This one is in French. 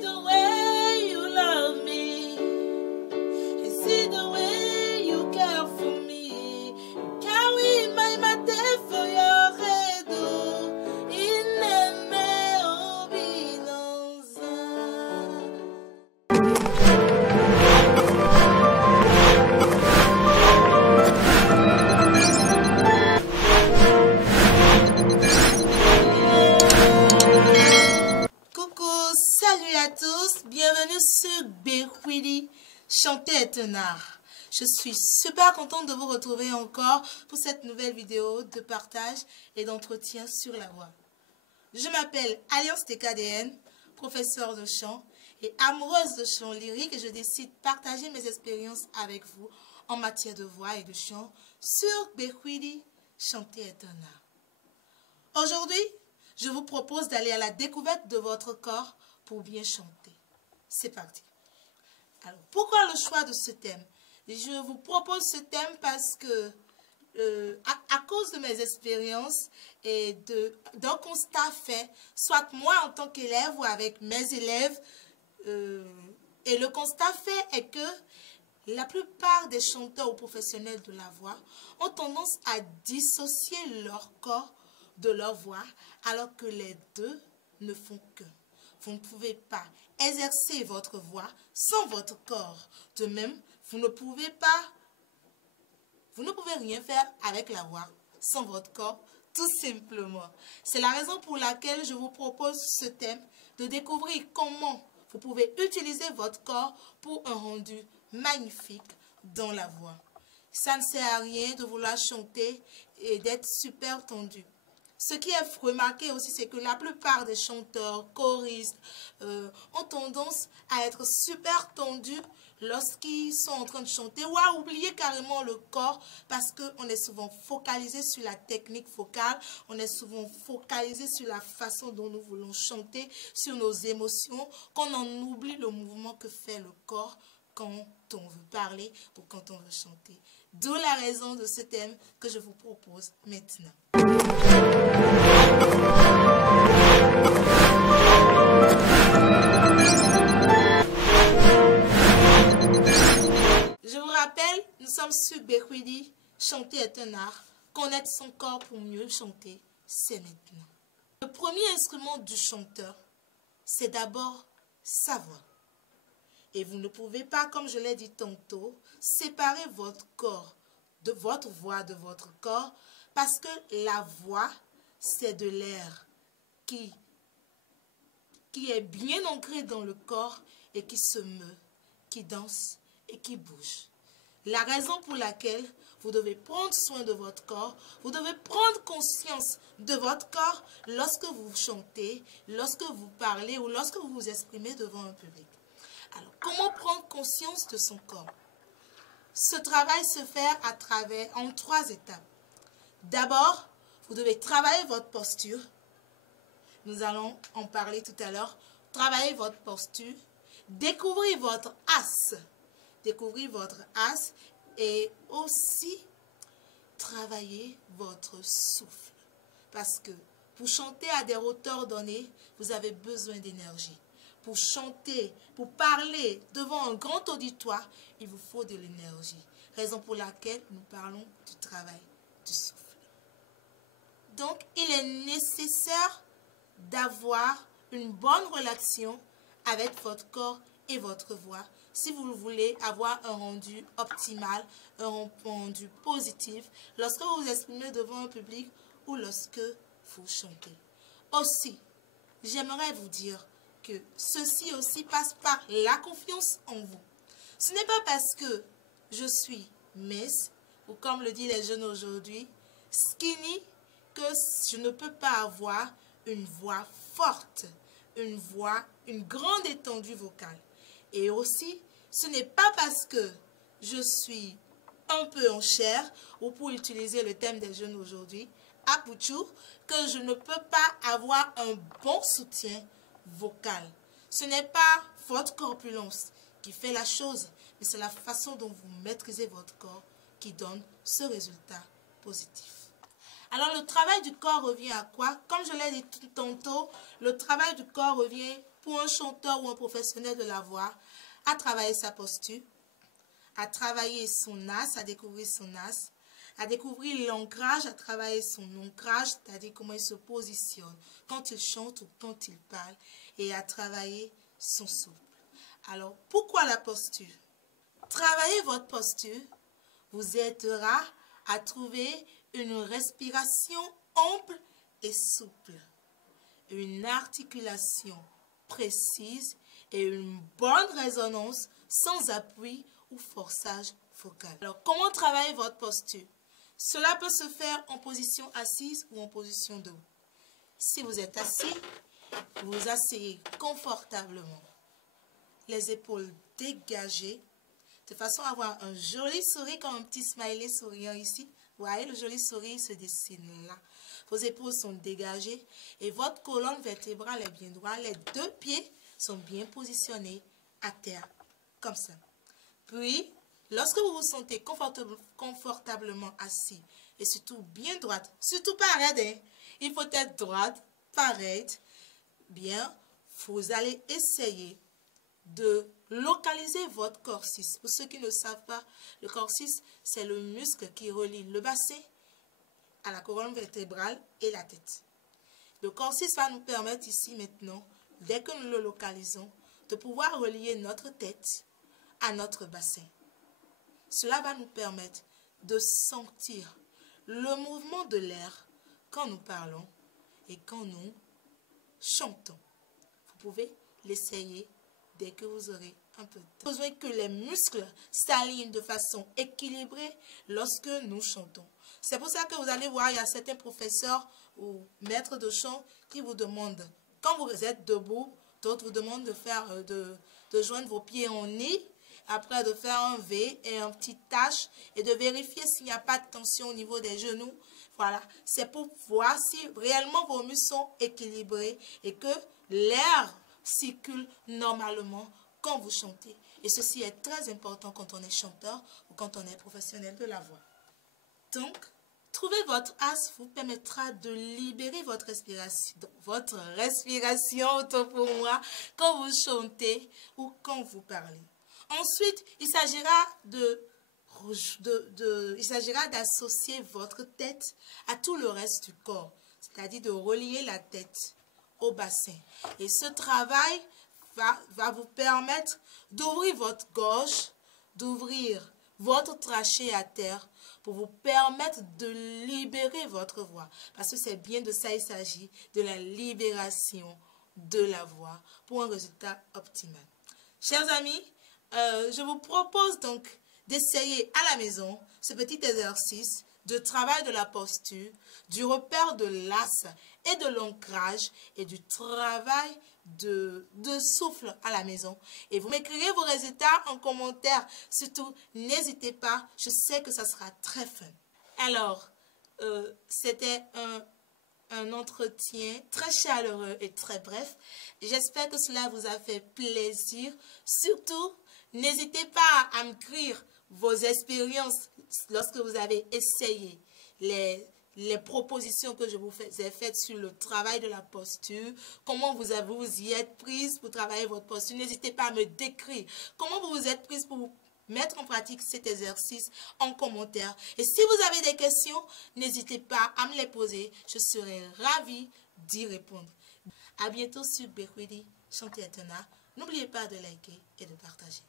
the way you love me. I see the way you care for me. Carry my mate for your head. Ineme obinonza. Salut à tous, bienvenue sur Bekwili, chanter est un art. Je suis super contente de vous retrouver encore pour cette nouvelle vidéo de partage et d'entretien sur la voix. Je m'appelle Alliance TKDN, professeure de chant et amoureuse de chant lyrique, et je décide de partager mes expériences avec vous en matière de voix et de chant sur Bekwili, chanter est un art. Aujourd'hui, je vous propose d'aller à la découverte de votre corps pour bien chanter. C'est parti. Alors, pourquoi le choix de ce thème? Je vous propose ce thème parce que, à cause de mes expériences et d'un constat fait, soit moi en tant qu'élève ou avec mes élèves, et le constat fait est que la plupart des chanteurs ou professionnels de la voix ont tendance à dissocier leur corps de leur voix, alors que les deux ne font qu'un. Vous ne pouvez pas exercer votre voix sans votre corps. De même, vous ne pouvez rien faire avec la voix sans votre corps, tout simplement. C'est la raison pour laquelle je vous propose ce thème, de découvrir comment vous pouvez utiliser votre corps pour un rendu magnifique dans la voix. Ça ne sert à rien de vouloir chanter et d'être super tendu. Ce qui est remarqué aussi, c'est que la plupart des chanteurs, choristes, ont tendance à être super tendus lorsqu'ils sont en train de chanter ou à oublier carrément le corps, parce qu'on est souvent focalisé sur la technique vocale, on est souvent focalisé sur la façon dont nous voulons chanter, sur nos émotions, qu'on en oublie le mouvement que fait le corps quand on veut parler ou quand on veut chanter. D'où la raison de ce thème que je vous propose maintenant. Je vous rappelle, nous sommes sur Bekwili, chanter est un art. Connaître son corps pour mieux chanter, c'est maintenant. Le premier instrument du chanteur, c'est d'abord sa voix. Et vous ne pouvez pas, comme je l'ai dit tantôt, séparer votre corps de votre voix, de votre corps, parce que la voix, c'est de l'air qui est bien ancré dans le corps et qui se meut, qui danse et qui bouge. La raison pour laquelle vous devez prendre soin de votre corps, vous devez prendre conscience de votre corps lorsque vous chantez, lorsque vous parlez ou lorsque vous vous exprimez devant un public. Alors, comment prendre conscience de son corps? Ce travail se fait en 3 étapes. D'abord, vous devez travailler votre posture. Nous allons en parler tout à l'heure. Travailler votre posture. Découvrir votre as. Découvrir votre as. Et aussi, travailler votre souffle. Parce que pour chanter à des hauteurs données, vous avez besoin d'énergie. Pour chanter, pour parler devant un grand auditoire, il vous faut de l'énergie. Raison pour laquelle nous parlons du travail du souffle. Donc, il est nécessaire d'avoir une bonne relation avec votre corps et votre voix si vous voulez avoir un rendu optimal, un rendu positif lorsque vous vous exprimez devant un public ou lorsque vous chantez. Aussi, j'aimerais vous dire que ceci aussi passe par la confiance en vous. Ce n'est pas parce que je suis mince, ou comme le disent les jeunes aujourd'hui, skinny, que je ne peux pas avoir une voix forte, une grande étendue vocale. Et aussi, ce n'est pas parce que je suis un peu en chair, ou pour utiliser le thème des jeunes aujourd'hui, à Pouchou, que je ne peux pas avoir un bon soutien vocal. Ce n'est pas votre corpulence qui fait la chose, mais c'est la façon dont vous maîtrisez votre corps qui donne ce résultat positif. Alors le travail du corps revient à quoi? Comme je l'ai dit tantôt, le travail du corps revient pour un chanteur ou un professionnel de la voix à travailler sa posture, à travailler son as, à découvrir son as, à découvrir l'ancrage, à travailler son ancrage, c'est-à-dire comment il se positionne quand il chante ou quand il parle, et à travailler son souffle. Alors, pourquoi la posture? Travailler votre posture vous aidera à trouver une respiration ample et souple, une articulation précise et une bonne résonance sans appui ou forçage vocal. Alors, comment travailler votre posture? Cela peut se faire en position assise ou en position debout. Si vous êtes assis, vous vous asseyez confortablement, les épaules dégagées, de façon à avoir un joli sourire comme un petit smiley souriant ici. Vous voyez, le joli sourire se dessine là. Vos épaules sont dégagées et votre colonne vertébrale est bien droite. Les deux pieds sont bien positionnés à terre, comme ça. Puis, lorsque vous vous sentez confortablement assis et surtout bien droite, surtout pas raide, hein, il faut être droite, pas raide, bien, vous allez essayer de localiser votre coccyx. Pour ceux qui ne savent pas, le coccyx, c'est le muscle qui relie le bassin à la colonne vertébrale et la tête. Le coccyx va nous permettre ici maintenant, dès que nous le localisons, de pouvoir relier notre tête à notre bassin. Cela va nous permettre de sentir le mouvement de l'air quand nous parlons et quand nous chantons. Vous pouvez l'essayer dès que vous aurez un peu de temps. Vous avez besoin que les muscles s'alignent de façon équilibrée lorsque nous chantons. C'est pour ça que vous allez voir, il y a certains professeurs ou maîtres de chant qui vous demandent, quand vous êtes debout, d'autres vous demandent de faire, de joindre vos pieds en nez, après de faire un V et un petit H et de vérifier s'il n'y a pas de tension au niveau des genoux. Voilà, c'est pour voir si réellement vos muscles sont équilibrés et que l'air circule normalement quand vous chantez. Et ceci est très important quand on est chanteur ou quand on est professionnel de la voix. Donc, trouver votre as vous permettra de libérer votre respiration, autant pour moi, quand vous chantez ou quand vous parlez. Ensuite, il s'agira d'associer votre tête à tout le reste du corps, c'est-à-dire de relier la tête au bassin. Et ce travail va vous permettre d'ouvrir votre gorge, d'ouvrir votre trachée à terre pour vous permettre de libérer votre voix. Parce que c'est bien de ça il s'agit, de la libération de la voix pour un résultat optimal. Chers amis, je vous propose donc d'essayer à la maison ce petit exercice de travail de la posture, du repère de l'as et de l'ancrage et du travail de souffle à la maison. Et vous m'écrirez vos résultats en commentaire. Surtout, n'hésitez pas, je sais que ça sera très fun. Alors, c'était un entretien très chaleureux et très bref. J'espère que cela vous a fait plaisir. Surtout, n'hésitez pas à m'écrire vos expériences lorsque vous avez essayé les propositions que je vous ai faites sur le travail de la posture, comment vous y êtes prise pour travailler votre posture. N'hésitez pas à me décrire comment vous vous êtes prise pour mettre en pratique cet exercice en commentaire. Et si vous avez des questions, n'hésitez pas à me les poser. Je serai ravie d'y répondre. À bientôt sur Bekwidi, Chanter est un art. N'oubliez pas de liker et de partager.